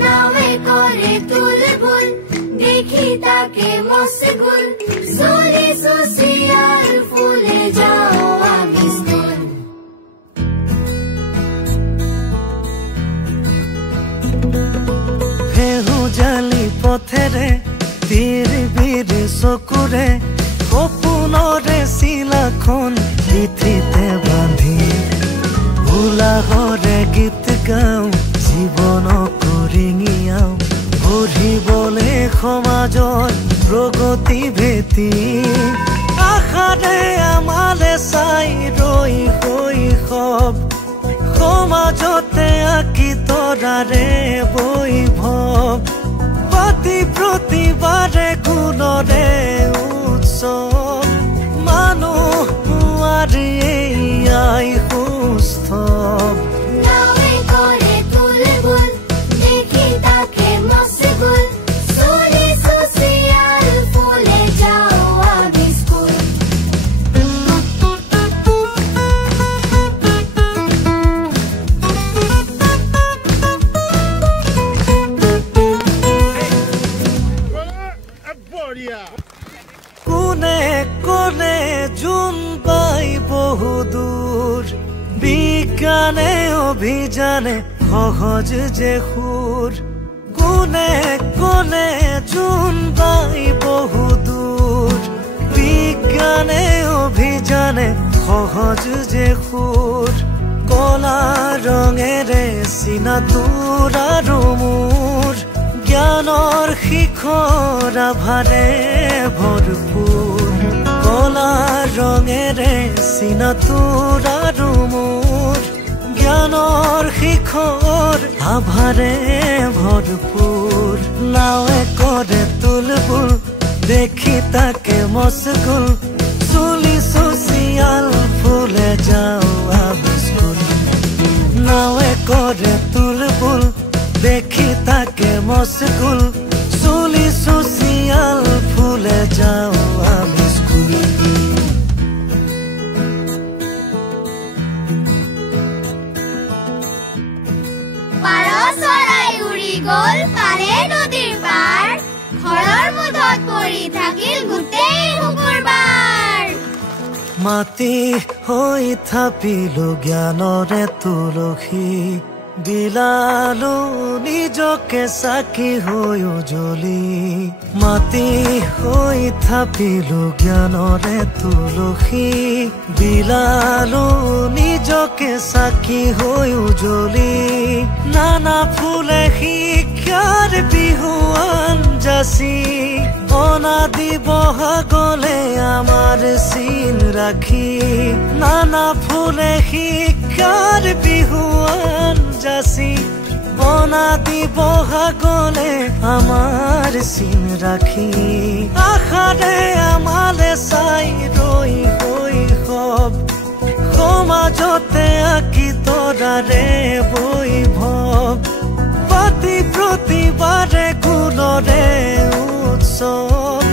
নামে করে তুলবুল দেখি তাকে মশগুল সোলে সোশিয়াল ফুলে যাও আমি স্কুল ফেহু জালি পথেরে তীর বীর চকুরে সপোনৰে চিলাখন পিঠিতে বান্ধি উলাহৰে গীত গাওঁ জীৱনক ৰিঙিয়াওঁ গঢ়িবলে সমাজৰ প্ৰগতি ভেটি আশাৰে আমালে চাই ৰৈ শৈশৱ সমাজতে আঁকি তৰাৰে বৈভৱ প্ৰতি প্ৰতিবাৰে গুণৰে উৎসৱ মানুহ আৰু এয়াই সুস্থ নামে করে তুলবুল দেখি তাকে মশগুল সোলে সোশিয়াল ফুলে যাও আমি স্কুল কোনে কোনে জুন পাই বহুদূর বিজ্ঞানে অভিযানে সহজ যে সুর কোনে কোনে জুন পাই বহুদূর বিজ্ঞানে অভিযানে সহজ যে সুর কলা ৰঙেৰে চিনাটোৰ আৰু মোৰ জ্ঞানৰ শিখৰ আভাৰে ভৰপূৰ কলা ৰঙেৰে চিনাটোৰ আৰু মোৰ জ্ঞানৰ শিখৰ আভাৰে ভৰপূৰ নাৱে কৰে তুলবুল দেখি তাকে মশগুল চুলি ছচিয়াল ফুলে যাওঁ আমি স্কুল নাৱে কৰে তুলবুল দেখি তাকে মশগুল চুলি ছচিয়াল ফুলে যাওঁ আমি স্কুল পাৰ চৰাই উৰি গল পাৰে নদীৰ পাৰ ঘৰৰ মুধত পৰি থাকিল গোটেই শুকুৰবাৰ মাটি হৈ থাপিলো জ্ঞানৰে তুলসী বিলালো নিজকে চাকি হৈ উজলি মাটি হৈ থাপিলো জ্ঞানৰে তুলসী বিলালো নিজকে চাকি হৈ উজলি নানা ফুলে শিক্ষাৰ বিহুৱান যাচি অনাদি বহাগলে আমাৰ চিন ৰাখি নানা ফুলে শিক্ষাৰ বিহুৱান যাচি অনাদি বহাগলে আমাৰ চিন ৰাখি আশাৰে আমালে চাই ৰৈ শৈশৱ সমাজতে আঁকি তৰাৰে বৈভৱ প্ৰতি প্ৰতিবাৰে গুণৰে উৎসৱ